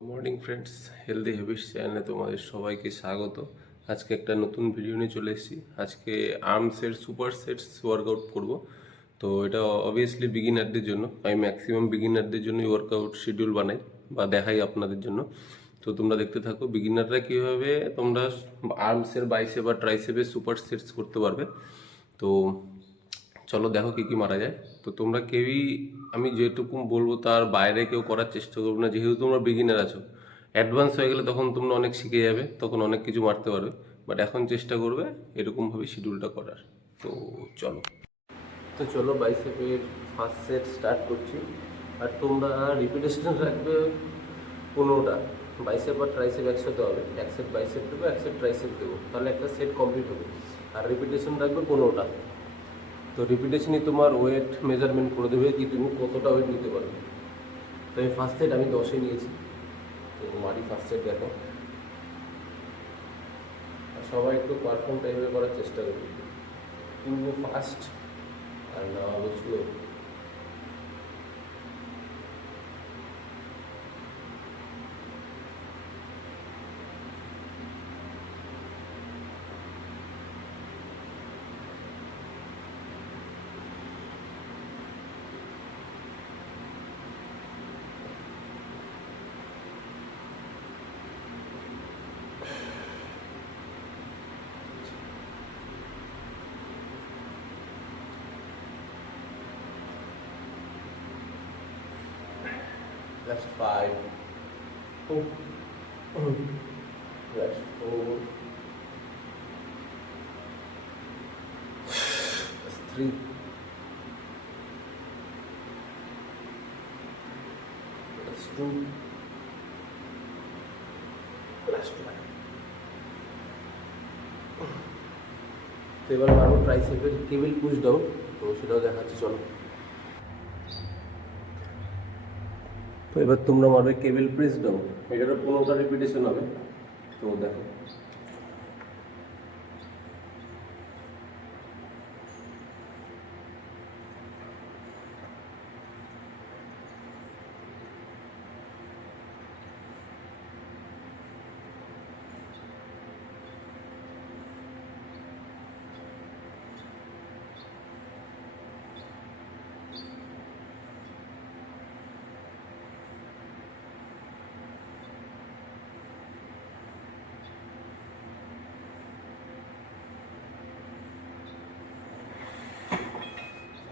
Morning friends, healthy habits চ্যানেলে তোমাদের সবাইকে স্বাগত। আজকে একটা নতুন ভিডিও নিয়ে চলে এসেছি। আজকে আর্মসের সুপার সেটস ওয়ার্কআউট করব। তো এটা অবভিয়াসলি বিগিনারদের জন্য। আমি ম্যাক্সিমাম বিগিনারদের জন্যই ওয়ার্কআউট শিডিউল বানাই বা দেখাই আপনাদের জন্য। তো তোমরা দেখতে থাকো বিগিনাররা কীভাবে তোমরা আর্মসের বাইসেপ বা ট্রাইসেপের সুপার সেটস করতে পারবে। তো চলো দেখো কী কী মারা যায়। তো তোমরা কেউই, আমি যেটুকু বলবো তার বাইরে কেউ করার চেষ্টা করবে না, যেহেতু তোমরা বিগিনার আছো। অ্যাডভান্স হয়ে গেলে তখন তোমরা অনেক শিখে যাবে, তখন অনেক কিছু মারতে পারবে। বাট এখন চেষ্টা করবে এরকমভাবে শিডিউলটা করার। তো চলো চলো বাইসেপের ফার্স্ট সেট স্টার্ট করছি। আর তোমরা রিপিটেশন রাখবে 15টা। বাইসেপ আর ট্রাইসেপ একসাথে হবে, এক সেট বাইসেপ দেবো, এক সেট ট্রাইসেপ দেবো, তাহলে একটা সেট কমপ্লিট হবে। আর রিপিটেশন রাখবে 15টা। তো রিপিটেশনই তোমার ওয়েট মেজারমেন্ট করে দেবে কি তুমি কতটা ওয়েট নিতে পারবে। তো এই ফার্স্ট সেট আমি 10-এ নিয়েছি। তো মারি ফার্স্ট সেট দেখো। আর সবাই একটু পারফর্ম টাইপের করার চেষ্টা করবে, কিন্তু ফাস্ট আর না হলো স্লো। Last 5, last 4, last 3, last 2, last 1। তো এবার মারবো ট্রাইসেপের কেবল পুশ ডাউন। তো সেটাও দেখাচ্ছি চলো। তো এবার তোমরা মারবে কেবল প্রেস ডাউন, এটারও 15টা রিপিটেশন হবে। তো দেখো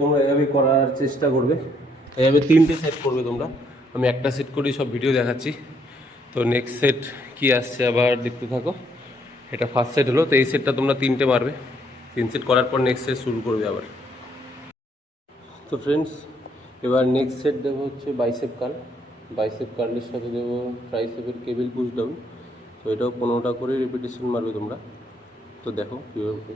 তোমরা এভাবে করার চেষ্টা করবে, এভাবে 3টে সেট করবে তোমরা। আমি একটা সেট করেই সব ভিডিও দেখাচ্ছি। তো নেক্সট সেট কি আসছে আবার দেখতে থাকো। এটা ফার্স্ট সেট হলো। তো এই সেটটা তোমরা 3টে মারবে। 3 সেট করার পর নেক্সট সেট শুরু করবে আবার। তো ফ্রেন্ডস, এবার নেক্সট সেট দেবো হচ্ছে বাইসেপ কার্ল। বাইসেপ কার্লের সাথে দেবো ট্রাইসেপের কেবল পুশ ডাউন। তো এটাও 15টা করে রিপিটেশন মারবে তোমরা। তো দেখো কীভাবে।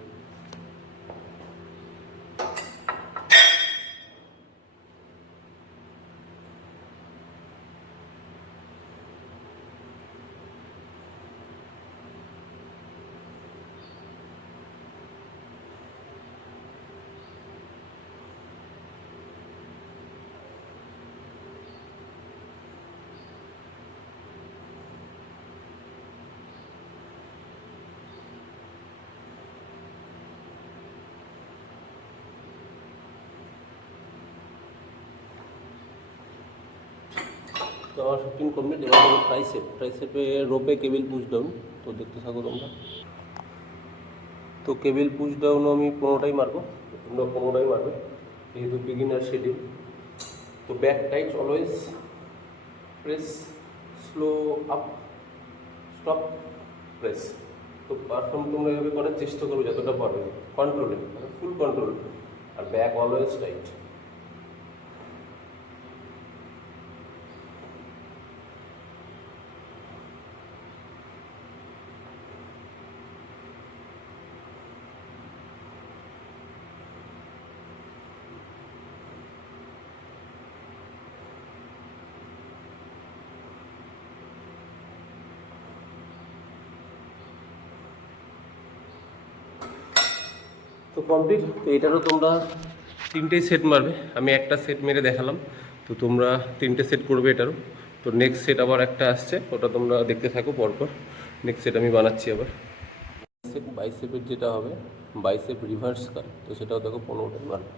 তো আমার 15 কমপ্লিট। এবার দেবো ট্রাইসেপে রোপে কেবল পুশ ডাউন। তো দেখতে থাকো তোমরা। তো কেবল পুশ ডাউনও আমি 15টাই মারবো, তোমরা 15টাই মারবে, যেহেতু বিগিনার শিডিউল। তো back tight always, press, slow up, stop, press. তো পারফর্ম তোমরা এভাবে করার চেষ্টা করবে যতটা পারবে, কন্ট্রোলে, মানে ফুল কন্ট্রোল। আর ব্যাক অলওয়েজ টাইট। তো কমপ্লিট। তো এটারও তোমরা 3টে সেট মারবে, আমি একটা সেট মেরে দেখালাম। তো তোমরা 3টে সেট করবে এটারও। তো নেক্সট সেট আবার একটা আসছে, ওটা তোমরা দেখতে থাকো পরপর। নেক্সট সেট আমি বানাচ্ছি আবার। সেট বাইসেপের যেটা হবে বাইসেপ রিভার্স কাট, তো সেটাও দেখো 15টাই মারবে।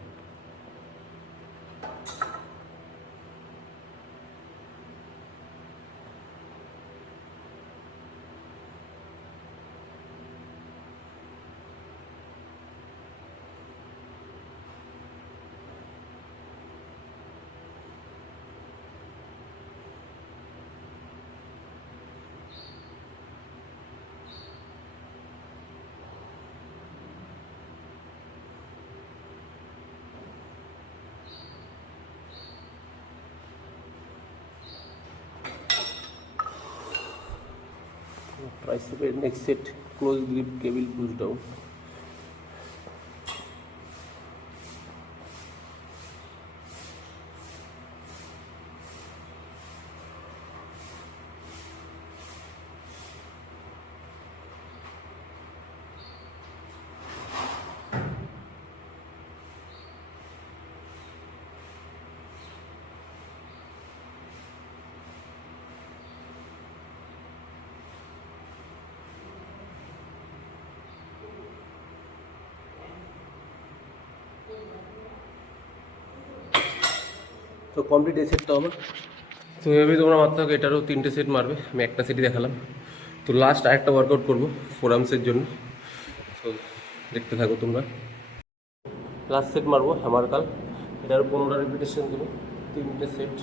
ট্রাইসেপের next set close grip cable push down. তো কমপ্লিট এই সেটটা আমার। তো এভাবেই তোমরা মারতে থাকো, এটারও 3টে সেট মারবে, আমি একটা সেটই দেখালাম। তো লাস্ট আরেকটা ওয়ার্কআউট করবো ফোরামসের জন্য, তো দেখতে থাকো তোমরা। লাস্ট সেট মারবো হ্যামার কাল, এটারও 15টা রিপিটেশন দেবো, 3টে সেট।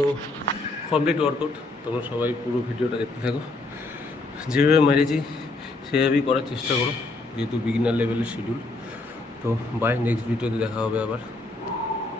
তো কমপ্লিট ওয়ার্কআউট, তোমরা সবাই পুরো ভিডিওটা দেখতে থাকো। যেভাবে মেরেছি সেভাবেই করার চেষ্টা করো, যেহেতু বিগিনার লেভেলের শিডিউল। তো বাই, নেক্সট ভিডিওতে দেখা হবে আবার।